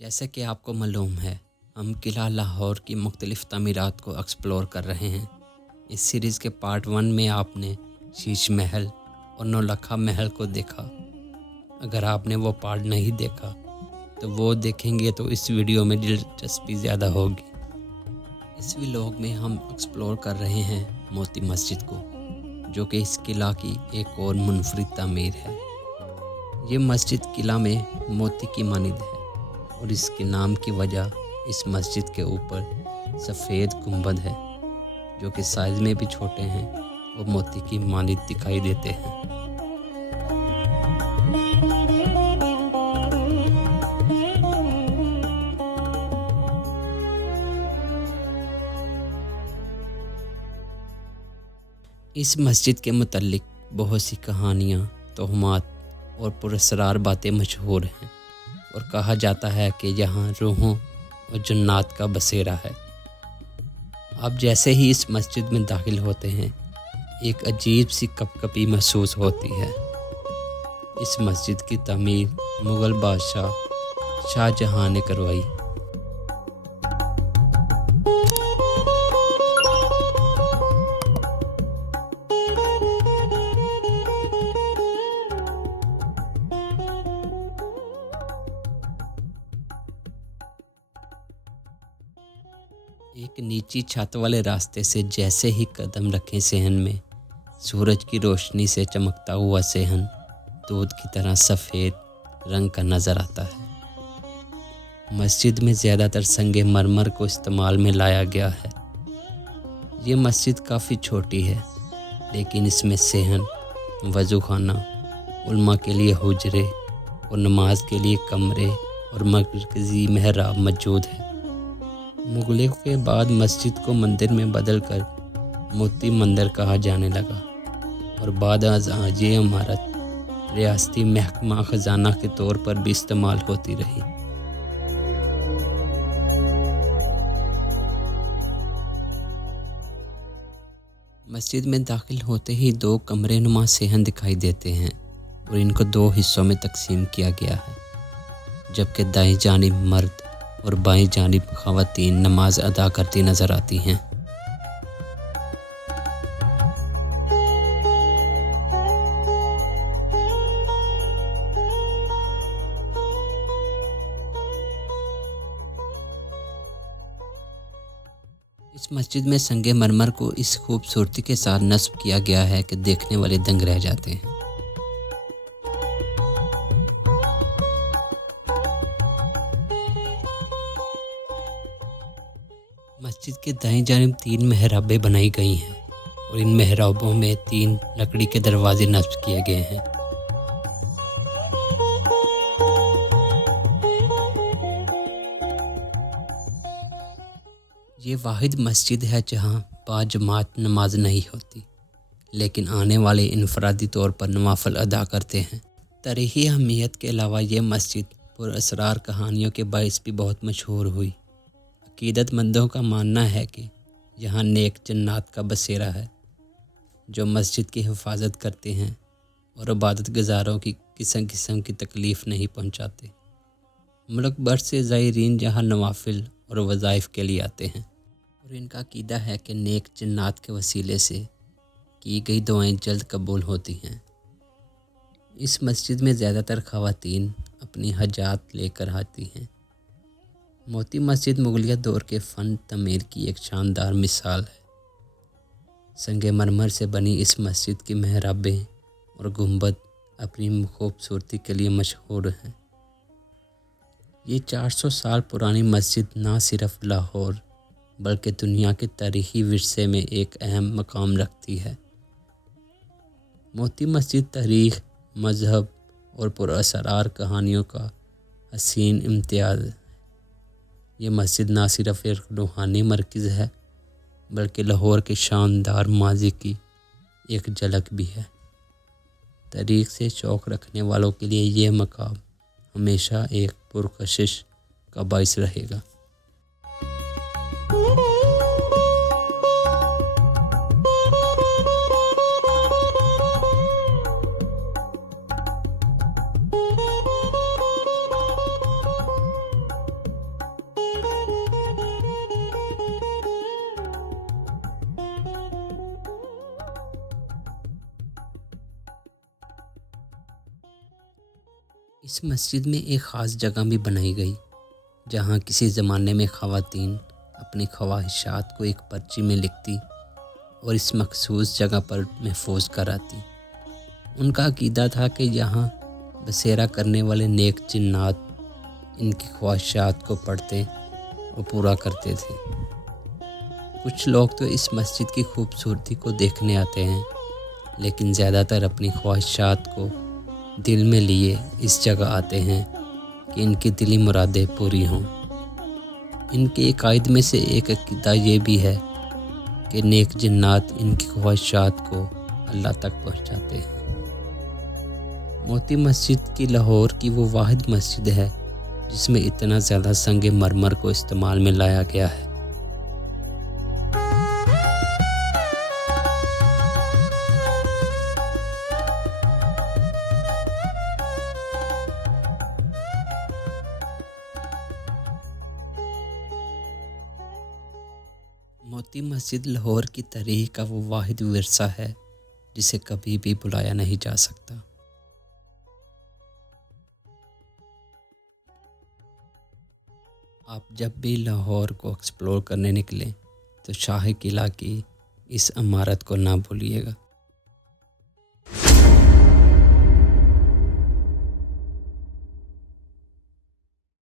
जैसे कि आपको मालूम है, हम किला लाहौर की मुख्तलिफ़ तामीरात को एक्सप्लोर कर रहे हैं। इस सीरीज़ के पार्ट 1 में आपने शीश महल और नौलखा महल को देखा। अगर आपने वो पार्ट नहीं देखा तो वो देखेंगे तो इस वीडियो में दिलचस्पी ज़्यादा होगी। इस व्लॉग में हम एक्सप्लोर कर रहे हैं मोती मस्जिद को, जो कि इस किला की एक और मुनफरिद तामीर है। ये मस्जिद किला में मोती की मानिंद है और इसके नाम की वजह इस मस्जिद के ऊपर सफ़ेद गुंबद है, जो कि साइज़ में भी छोटे हैं और मोती की मानिंद दिखाई देते हैं। इस मस्जिद के मुतल्लिक बहुत सी कहानियाँ, तोहमात और पुरस्रार बातें मशहूर हैं और कहा जाता है कि यहाँ रूहों और जन्नात का बसेरा है। आप जैसे ही इस मस्जिद में दाखिल होते हैं, एक अजीब सी कपकपी महसूस होती है। इस मस्जिद की तामीर मुग़ल बादशाह शाहजहाँ ने करवाई। एक नीची छत वाले रास्ते से जैसे ही कदम रखें सेहन में, सूरज की रोशनी से चमकता हुआ सेहन दूध की तरह सफ़ेद रंग का नज़र आता है। मस्जिद में ज़्यादातर संगे मरमर को इस्तेमाल में लाया गया है। ये मस्जिद काफ़ी छोटी है, लेकिन इसमें सेहन, वज़ू खाना, उल्मा के लिए हुजरे और नमाज के लिए कमरे और मरकज़ी महराब मौजूद है। मुग़लों के बाद मस्जिद को मंदिर में बदलकर मोती मंदिर कहा जाने लगा और बाद आज ये इमारत रियासती महकमा ख़जाना के तौर पर भी इस्तेमाल होती रही। मस्जिद में दाखिल होते ही 2 कमरे नुमा सेहन दिखाई देते हैं और इनको 2 हिस्सों में तकसीम किया गया है, जबकि दाईं जानिब मर्द और बाईं जानिब ख़वातीन नमाज अदा करती नज़र आती हैं। इस मस्जिद में संगे मरमर को इस खूबसूरती के साथ नस्ब किया गया है कि देखने वाले दंग रह जाते हैं। मस्जिद के दाईं जानिब 3 मेहराबें बनाई गई हैं और इन मेहराबों में 3 लकड़ी के दरवाजे नस्ब किए गए हैं। ये वाहिद मस्जिद है जहाँ बाजमात नमाज नहीं होती, लेकिन आने वाले इनफरादी तौर पर नवाफिल अदा करते हैं। तारीख़ी अहमियत के अलावा ये मस्जिद पुरअसरार कहानियों के बाइस भी बहुत मशहूर हुई। अक़ीदतमंदों का मानना है कि यहाँ नेक जन्नात का बसेरा है, जो मस्जिद की हिफाजत करते हैं और इबादत गुज़ारों की किस्म किस्म की तकलीफ़ नहीं पहुँचाते। मुल्क भर से ज़ायरीन यहाँ नवाफिल और वज़ाइफ के लिए आते हैं और इनका अक़ीदा है कि नेक जन्नात के वसीले से की गई दुआएं जल्द कबूल होती हैं। इस मस्जिद में ज़्यादातर ख़वातीन अपनी हजात लेकर आती हैं। मोती मस्जिद मुग़लिया दौर के फ़न तमीर की एक शानदार मिसाल है। संगे मरमर से बनी इस मस्जिद की महराबें और गुंबद अपनी खूबसूरती के लिए मशहूर हैं। ये 400 साल पुरानी मस्जिद ना सिर्फ लाहौर बल्कि दुनिया के तारीख़ी विरसे में एक अहम मकाम रखती है। मोती मस्जिद तारीख़, मज़हब और पुरअसरार कहानियों का हसीन इम्तियाज़ है। ये मस्जिद ना सिर्फ एक रूहानी मरकज़ है, बल्कि लाहौर के शानदार माजी की एक झलक भी है। तारीख़ से शौक़ रखने वालों के लिए ये मकाम हमेशा एक पुरकशिश का बाइस रहेगा। اس مسجد میں ایک خاص جگہ بھی بنائی گئی جہاں کسی زمانے میں خواتین اپنی خواہشات کو ایک پرچی میں لکھتی اور اس مخصوص جگہ پر محفوظ کراتی۔ ان کا عقیدہ تھا کہ یہاں بسیرا کرنے والے نیک جنات ان کی خواہشات کو پڑھتے اور پورا کرتے تھے۔ کچھ لوگ تو اس مسجد کی خوبصورتی کو دیکھنے آتے ہیں، لیکن زیادہ تر اپنی خواہشات کو دل میں لیے اس جگہ آتے ہیں کہ ان کی دلی مرادیں پوری ہوں۔ ان کے عقائد میں سے ایک عقیدہ یہ بھی ہے کہ نیک جنات ان کی خواہشات کو اللہ تک پہنچاتے ہیں۔ موتی مسجد کی لاہور کی وہ واحد مسجد ہے جس میں اتنا زیادہ سنگ مرمر کو استعمال میں لایا گیا ہے۔ موتی مسجد لاہور کی تاریخ کا وہ واحد ورثہ ہے جسے کبھی بھی بھلایا نہیں جا سکتا۔ آپ جب بھی لاہور کو ایکسپلور کرنے نکلیں تو شاہی قلعہ کی اس عمارت کو نہ بھولیے گا۔